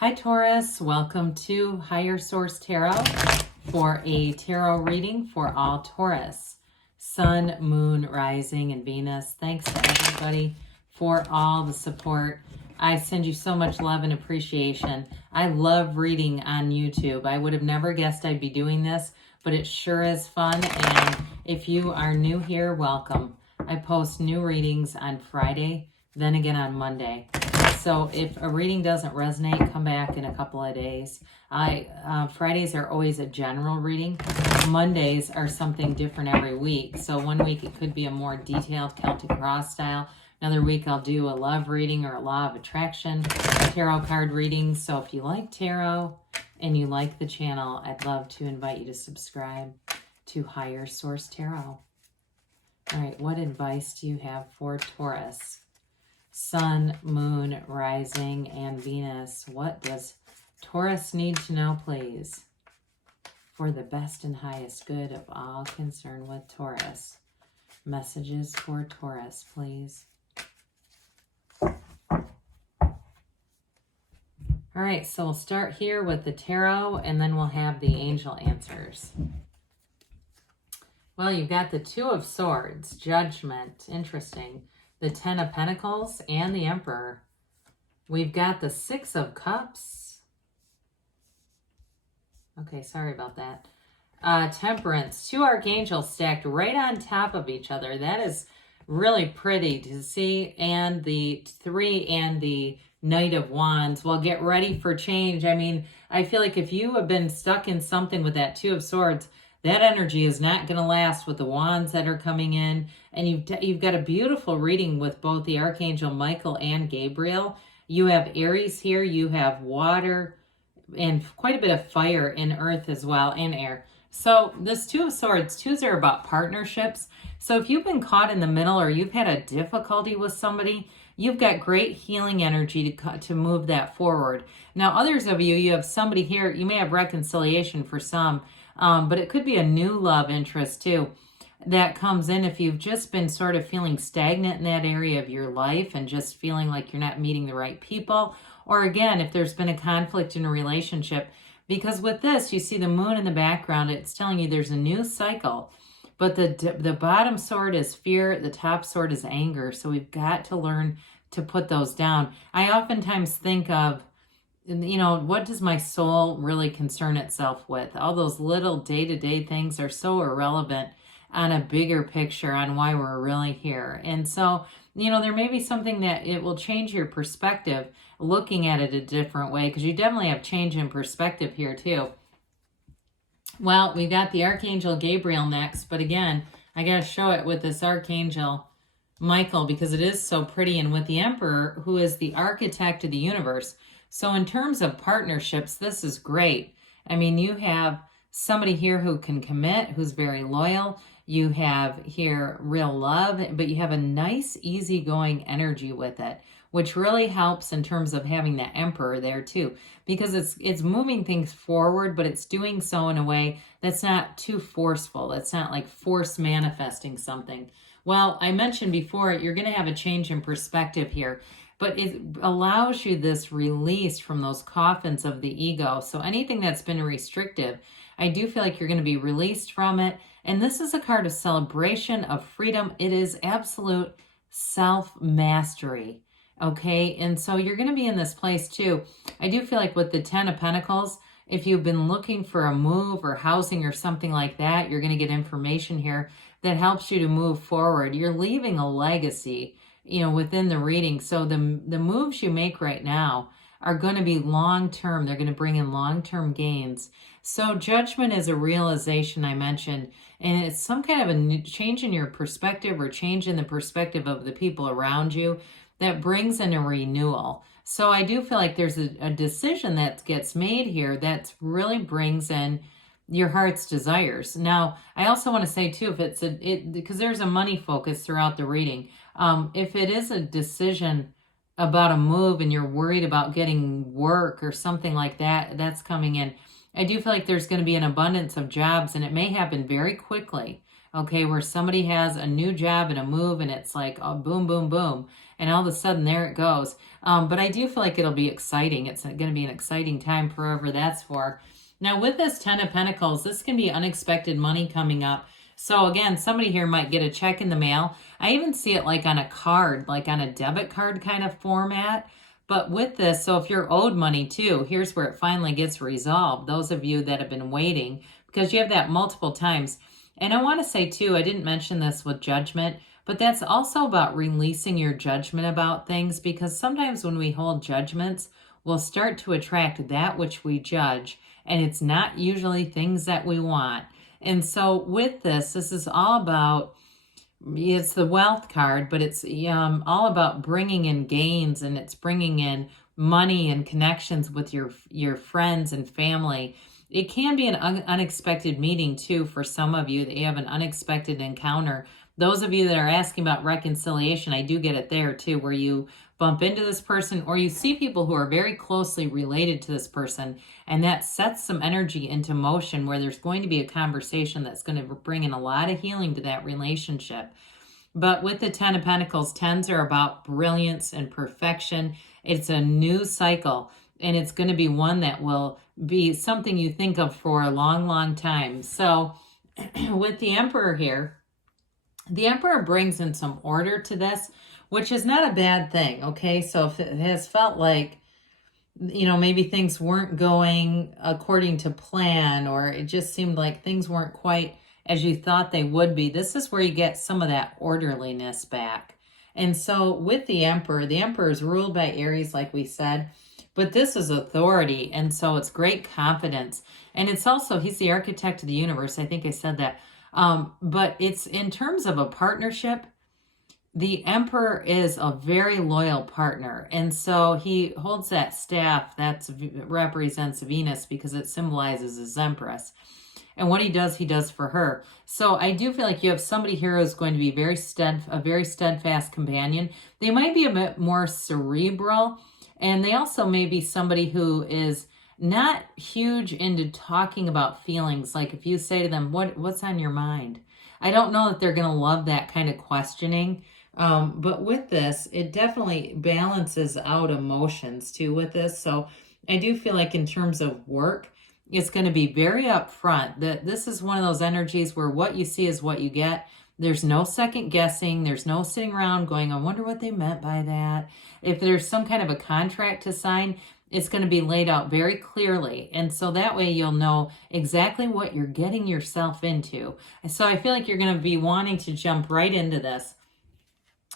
Hi Taurus, welcome to Higher Source Tarot for a tarot reading for all Taurus. Sun, Moon, Rising, and Venus. Thanks to everybody for all the support. I send you so much love and appreciation. I love reading on YouTube. I would have never guessed I'd be doing this, but it sure is fun. And if you are new here, welcome. I post new readings on Friday, then again on Monday. So if a reading doesn't resonate, come back in a couple of days. Fridays are always a general reading. Mondays are something different every week. So one week it could be a more detailed Celtic cross style. Another week I'll do a love reading or a law of attraction tarot card reading. So if you like tarot and you like the channel, I'd love to invite you to subscribe to Higher Source Tarot. All right, what advice do you have for Taurus? Sun, Moon, Rising, and Venus. What does Taurus need to know, please, for the best and highest good of all concerned with Taurus? Messages for Taurus, please. All right, so we'll start here with the tarot, and then we'll have the angel answers. Well, you've got the Two of Swords, Judgment, interesting. The Ten of Pentacles and the Emperor. We've got the Six of Cups. Okay, sorry about that. Temperance. Two archangels stacked right on top of each other. That is really pretty to see. And the Three and the Knight of Wands. Well, get ready for change. I mean, I feel like if you have been stuck in something with that Two of Swords, that energy is not going to last with the wands that are coming in. And you've got a beautiful reading with both the Archangel Michael and Gabriel. You have Aries here. You have water and quite a bit of fire and earth as well, and air. So this Two of Swords, twos are about partnerships. So if you've been caught in the middle or you've had a difficulty with somebody, you've got great healing energy to move that forward. Now, others of you, you have somebody here. You may have reconciliation for some. But it could be a new love interest too that comes in if you've just been sort of feeling stagnant in that area of your life and just feeling like you're not meeting the right people. Or again, if there's been a conflict in a relationship. Because with this, you see the moon in the background, it's telling you there's a new cycle. But the bottom sword is fear, the top sword is anger. So we've got to learn to put those down. I oftentimes think of, you know, what does my soul really concern itself with? All those little day-to-day things are so irrelevant on a bigger picture on why we're really here. And so, you know, there may be something that it will change your perspective, looking at it a different way, because you definitely have change in perspective here too. Well, we got the Archangel Gabriel next, but again, I got to show it with this Archangel Michael because it is so pretty, and with the Emperor, who is the architect of the universe. So in terms of partnerships, this is great. I mean, you have somebody here who can commit, who's very loyal. You have here real love, but you have a nice, easygoing energy with it, which really helps in terms of having the Emperor there too, because it's moving things forward, but it's doing so in a way that's not too forceful. That's not like force manifesting something. Well, I mentioned before, you're going to have a change in perspective here. But it allows you this release from those coffins of the ego. So anything that's been restrictive, I do feel like you're going to be released from it. And this is a card of celebration, of freedom. It is absolute self-mastery, okay? And so you're going to be in this place too. I do feel like with the Ten of Pentacles, if you've been looking for a move or housing or something like that, you're going to get information here that helps you to move forward. You're leaving a legacy, you know, within the reading. So the moves you make right now are going to be long-term. They're going to bring in long-term gains. So judgment is a realization I mentioned, and it's some kind of a change in your perspective or change in the perspective of the people around you that brings in a renewal. So I do feel like there's a decision that gets made here that really brings in your heart's desires. Now, I also want to say too, if because there's a money focus throughout the reading. If it is a decision about a move and you're worried about getting work or something like that, that's coming in. I do feel like there's going to be an abundance of jobs, and it may happen very quickly, okay, where somebody has a new job and a move and it's like, oh, boom, boom, boom, and all of a sudden there it goes. But I do feel like it'll be exciting. It's going to be an exciting time for whoever that's for. Now, with this 10 of Pentacles, this can be unexpected money coming up. So again, somebody here might get a check in the mail. I even see it like on a card, like on a debit card kind of format. But with this, so if you're owed money too, here's where it finally gets resolved. Those of you that have been waiting, because you have that multiple times. And I want to say too, I didn't mention this with judgment, but that's also about releasing your judgment about things, because sometimes when we hold judgments, we'll start to attract that which we judge, and it's not usually things that we want. And so with this is all about, it's the wealth card, but it's all about bringing in gains, and it's bringing in money and connections with your friends and family. It can be an unexpected meeting too for some of you, that you have an unexpected encounter. Those of you that are asking about reconciliation, I do get it there too, where you bump into this person, or you see people who are very closely related to this person, and that sets some energy into motion where there's going to be a conversation that's going to bring in a lot of healing to that relationship. But with the 10 of Pentacles, 10s are about brilliance and perfection. It's a new cycle, and it's going to be one that will be something you think of for a long, long time. So with the Emperor here, the Emperor brings in some order to this, which is not a bad thing, okay? So if it has felt like, maybe things weren't going according to plan, or it just seemed like things weren't quite as you thought they would be, this is where you get some of that orderliness back. And so with the Emperor is ruled by Aries, like we said, but this is authority, and so it's great confidence. And it's also, he's the architect of the universe. I think I said that. But it's in terms of a partnership, the Emperor is a very loyal partner. And so he holds that staff that represents Venus, because it symbolizes his Empress. And what he does for her. So I do feel like you have somebody here who's going to be a very steadfast companion. They might be a bit more cerebral, and they also may be somebody who is not huge into talking about feelings. Like if you say to them, what's on your mind? I don't know that they're going to love that kind of questioning. But with this, it definitely balances out emotions too with this. So I do feel like in terms of work, it's going to be very upfront. This is one of those energies where what you see is what you get. There's no second guessing. There's no sitting around going, I wonder what they meant by that. If there's some kind of a contract to sign, it's going to be laid out very clearly. And so that way you'll know exactly what you're getting yourself into. And so I feel like you're going to be wanting to jump right into this.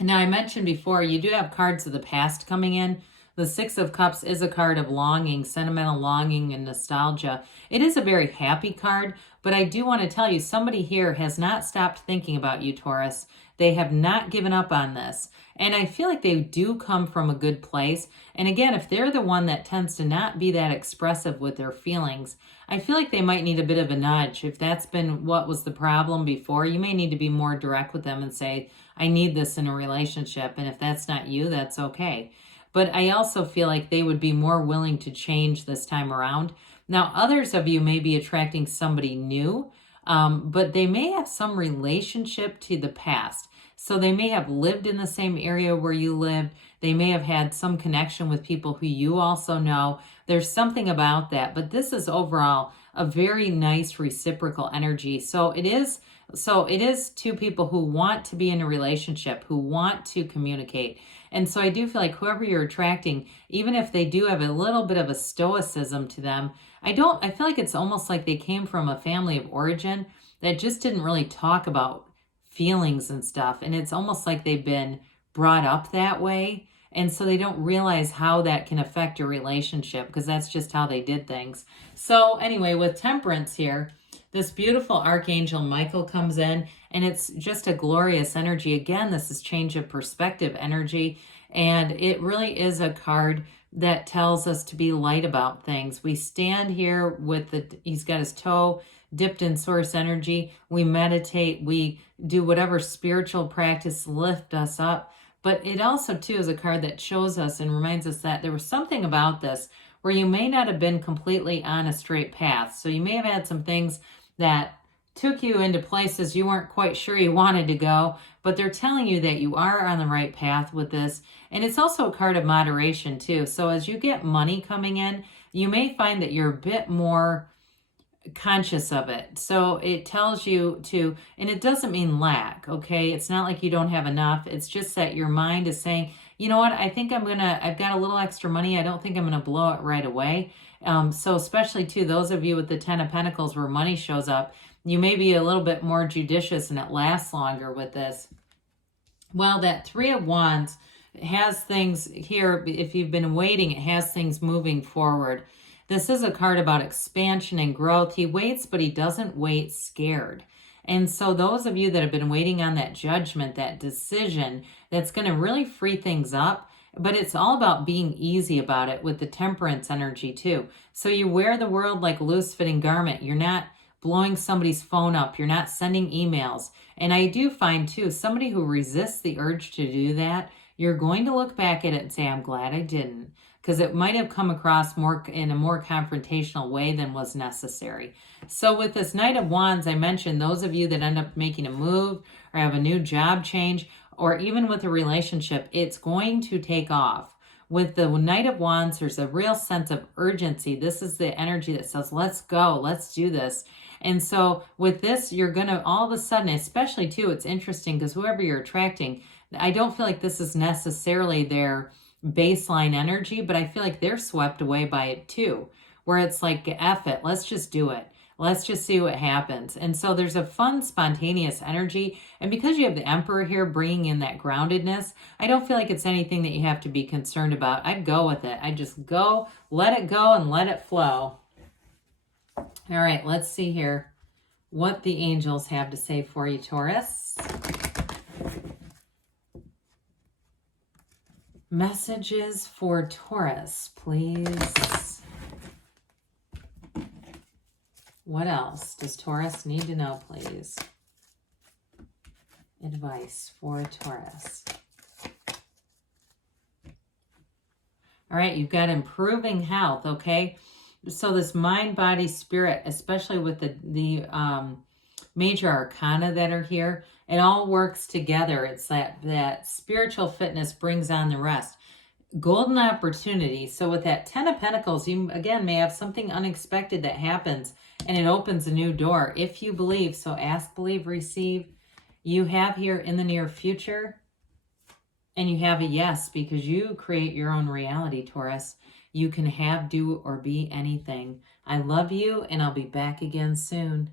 Now, I mentioned before, you do have cards of the past coming in. The Six of Cups is a card of longing, sentimental longing, and nostalgia. It is a very happy card, but I do want to tell you, somebody here has not stopped thinking about you, Taurus. They have not given up on this. And I feel like they do come from a good place. And again, if they're the one that tends to not be that expressive with their feelings, I feel like they might need a bit of a nudge. If that's been what was the problem before, you may need to be more direct with them and say, I need this in a relationship. And if that's not you, that's okay. But I also feel like they would be more willing to change this time around. Now, others of you may be attracting somebody new, but they may have some relationship to the past. So they may have lived in the same area where you lived. They may have had some connection with people who you also know. There's something about that. But this is overall a very nice reciprocal energy. So it is two people who want to be in a relationship, who want to communicate. And so I do feel like whoever you're attracting, even if they do have a little bit of a stoicism to them, I feel like it's almost like they came from a family of origin that just didn't really talk about feelings and stuff. And it's almost like they've been brought up that way. And so they don't realize how that can affect your relationship, because that's just how they did things. So anyway, with Temperance here, this beautiful Archangel Michael comes in, and it's just a glorious energy. Again, this is change of perspective energy, and it really is a card that tells us to be light about things. We stand here with he's got his toe dipped in source energy. We meditate, we do whatever spiritual practice lift us up. But it also, too, is a card that shows us and reminds us that there was something about this where you may not have been completely on a straight path. So you may have had some things that took you into places you weren't quite sure you wanted to go, but they're telling you that you are on the right path with this. And it's also a card of moderation too. So as you get money coming in, you may find that you're a bit more conscious of it. So it tells you to, and it doesn't mean lack, okay? It's not like you don't have enough. It's just that your mind is saying, you know what, I think I've got a little extra money. I don't think I'm gonna blow it right away. So especially too, those of you with the 10 of Pentacles where money shows up, you may be a little bit more judicious and it lasts longer with this. Well, that 3 of Wands has things here. If you've been waiting, it has things moving forward. This is a card about expansion and growth. He waits, but he doesn't wait scared. And so those of you that have been waiting on that judgment, that decision, that's going to really free things up. But it's all about being easy about it with the Temperance energy too. So you wear the world like a loose-fitting garment. You're not blowing somebody's phone up. You're not sending emails. And I do find too, somebody who resists the urge to do that, you're going to look back at it and say, I'm glad I didn't. Because it might have come across more in a more confrontational way than was necessary. So with this Knight of Wands, I mentioned those of you that end up making a move or have a new job change, or even with a relationship, it's going to take off. With the Knight of Wands, there's a real sense of urgency. This is the energy that says, let's go, let's do this. And so with this, you're going to all of a sudden, especially too, it's interesting because whoever you're attracting, I don't feel like this is necessarily their baseline energy, but I feel like they're swept away by it too, where it's like, F it, let's just do it. Let's just see what happens. And so there's a fun, spontaneous energy. And because you have the Emperor here bringing in that groundedness, I don't feel like it's anything that you have to be concerned about. I'd go with it. I just go, let it go and let it flow. All right, let's see here what the angels have to say for you, Taurus. Messages for Taurus, please. What else does Taurus need to know, please? Advice for Taurus. All right, you've got improving health, okay? So this mind, body, spirit, especially with the major arcana that are here, it all works together. It's that spiritual fitness brings on the rest. Golden opportunity. So with that 10 of Pentacles, you again may have something unexpected that happens and it opens a new door if you believe. So ask, believe, receive. You have here in the near future, and you have a yes because you create your own reality, Taurus. You can have, do, or be anything. I love you, and I'll be back again soon.